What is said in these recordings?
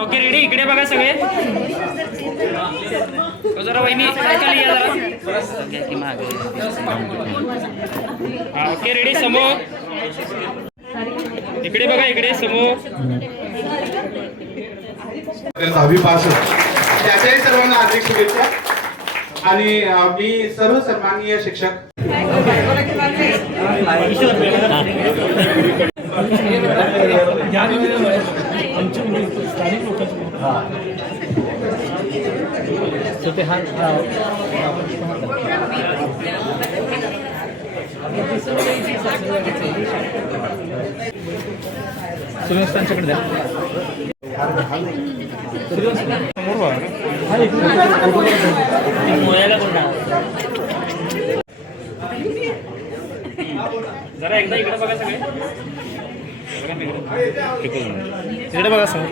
Okay ready, इकडे बघा सगळे. जरा वहिनी खाली या जरा. ओके रेडी, समोर इकडे बघा, इकडे समोर. 10वी पास त्याच्याही सर्वांना हार्दिक शुभेच्छा. आणि मी सर्व सन्माननीय शिक्षक त्यांच्याकडे द्या. जरा एकदा इकडे बघा सगळे. इकडे बघा समोर.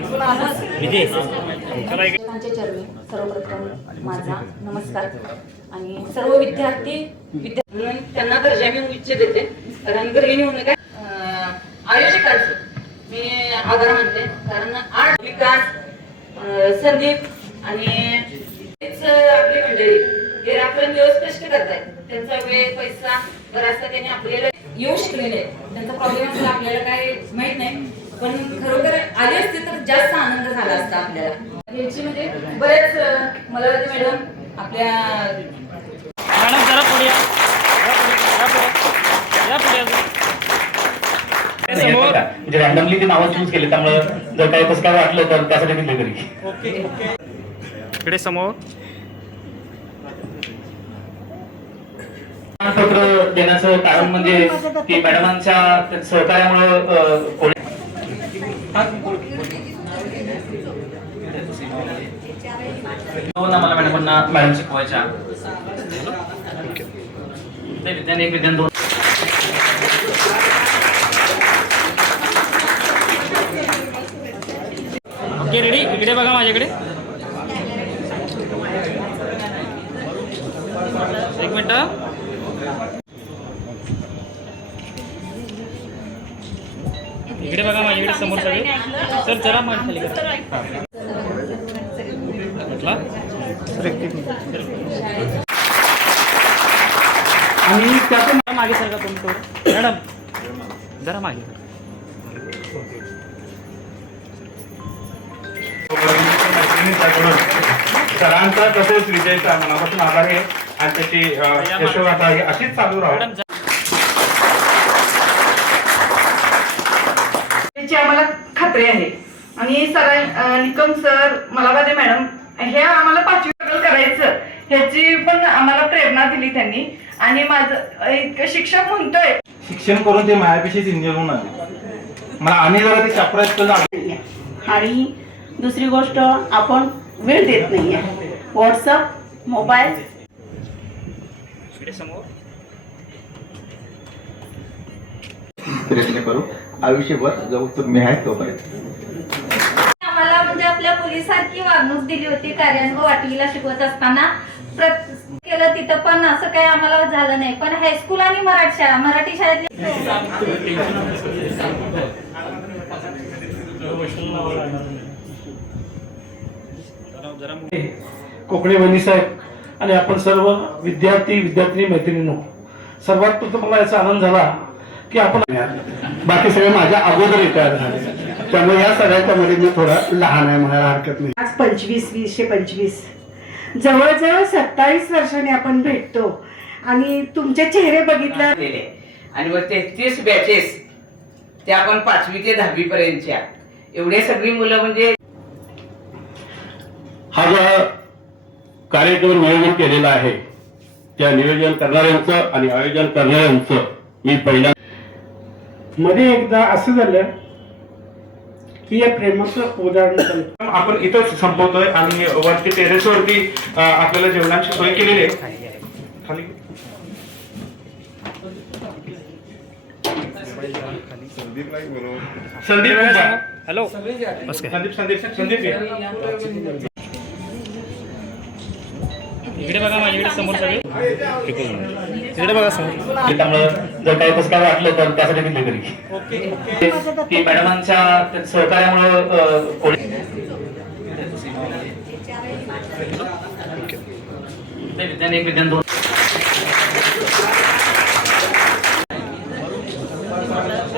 चरणी सर्वप्रथम माझा नमस्कार. आणि सर्व विद्यार्थी त्यांना दर्जा मी उच्च देते. कारण गर्विणी होणं काय आयोजकांचं मी आभार मानते. कारण आर्ट विकास संदीप आणि आपली मंडळी हे रात्रंदिवस दिवस कष्ट करतायत. त्यांचा वेळ पैसा बराचसा त्यांनी आपल्याला येऊ शिकलेले. त्यांचा प्रॉब्लेम असला आपल्याला काही माहित नाही, पण खरोखर आले असते तर जास्त आनंद झाला असता आपल्याला. यांची म्हणजे बरेच मलावती मॅडम आपल्या मॅडम जरा पुढे या. समोर म्हणजे रॅन्डमली ते नाव चूज केले, त्यामुळे जर काही कसं काय वाटलं तर त्यासाठी दिले तरी. इकडे समोर प्रमाणपत्र देण्याचं कारण म्हणजे की मॅडमांच्या सहकार्यामुळे मला मॅडमांना मॅडम शिकवायच्या. ते विज्ञान एक विज्ञान दोन. ओके रेडी, इकडे बघा माझ्याकडे. एक मिनिट. इकडे बघा माझ्याकडे समोर सगळे. सर जरा खाली करा. आणि त्यातून मागे सर का तुम्ही थोडं मॅडम जरा मागे. सरांचा तसेच विजयचा मनापासून आभार आहे. आणि त्याची यशोगाथा अशीच चालू राहू. त्याची आम्हाला खात्री आहे. आणि सर निकम सर मलावादे मॅडम हे आम्हाला 5वी करायचं ह्याची पण आम्हाला प्रेरणा दिली त्यांनी. आणि माझं इतकं शिक्षक म्हणतोय शिक्षण करून ते मायापेक्षाच इंजिनियर होऊन आले. मला आणि जरा ते चपरात. आणि दुसरी गोष्ट आपण वेळ देत नाहीये. व्हॉट्सअप मोबाईल प्रयत्न करू आयुष्यभर जो तुम्ही आहे तोपर्यंत. आम्हाला म्हणजे आपल्या मुलीसारखी वागणूक दिली होती. कार्यानुभव 8वीला शिकवत असताना केलं तिथं पण असं काही आम्हाला झालं नाही. पण हायस्कूल आणि मराठी शाळेतले कोकणे वहिनी साहेब आणि आपण सर्व विद्यार्थी विद्यार्थिनी मैत्रिणींनो, सर्वात प्रथम मला याचा आनंद झाला की आपण बाकी सगळे माझ्या अगोदर रिटायर झाले, त्यामुळे या सगळ्याच्या मध्ये मी थोडा लहान आहे, म्हणायला हरकत नाही. आज 25 जवळजवळ 27 वर्षांनी आपण भेटतो आणि तुमचे चेहरे बघितले. आणि मग 33 बॅचेस त्या आपण 5वी ते 10वी पर्यंतच्या एवढे सगळी मुलं म्हणजे हा जो कार्यक्रम नियोजन केलेला आहे त्या नियोजन करणाऱ्यांचं आणि आयोजन करणाऱ्यांचं मी पहिल्या मध्ये एकदा असं झालं की या प्रेमाचं उदाहरण आपण इथंच संपवतोय आणि वरती टेरेसवरती आपल्याला जेवणाची सोय केलेली आहे. खाली संदीप कुंभार. हॅलो संदीप इकडे बघा माझ्याकडे समोर सगळे इकडे बघा समोर. त्यामुळं जर काही कसं काय वाटलं तर त्यासाठी दिले तरी ती मॅडमांच्या सहकार्यामुळं विज्ञान एक विज्ञान दोन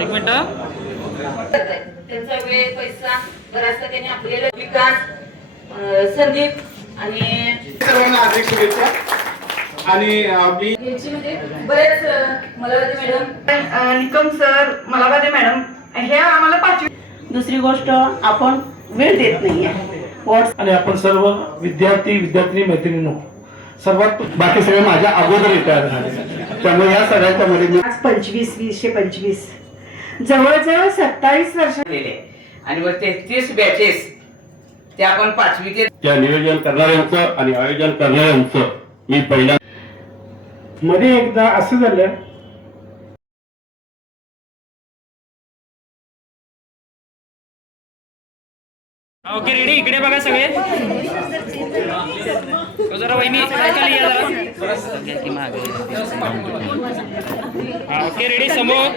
एक मिनिट. त्यांचा वेळ पैसा बराचसा त्यांनी आपल्याला विकास संदीप आणि सर्वांना हार्दिक शुभेच्छा. आणि मी यांची म्हणजे बरेच Malavati madam Nikam sir Malabade madam हे आम्हाला 5वी. दुसरी गोष्ट आपण वेळ देत नाहीये. आणि आपण सर्व विद्यार्थी विद्यार्थी मैत्रिणींनो सर्वात बाकी सगळे माझ्या अगोदर रिटायर झाले. त्यामुळे या सगळ्यांच्या मध्ये मी आज 2025 जवळजवळ 27 वर्ष आणि मग 33 बॅचेस ते आपण 5वी ते त्या नियोजन करणाऱ्यांचं आणि आयोजन करणाऱ्यांचं मी पहिल्या मध्ये एकदा असं झालं ओके रेडी. इकडे बघा सगळे. तो जरा वहिनी खाली या जरा. घ्या की मागे. हा, ओके रेडी. समोर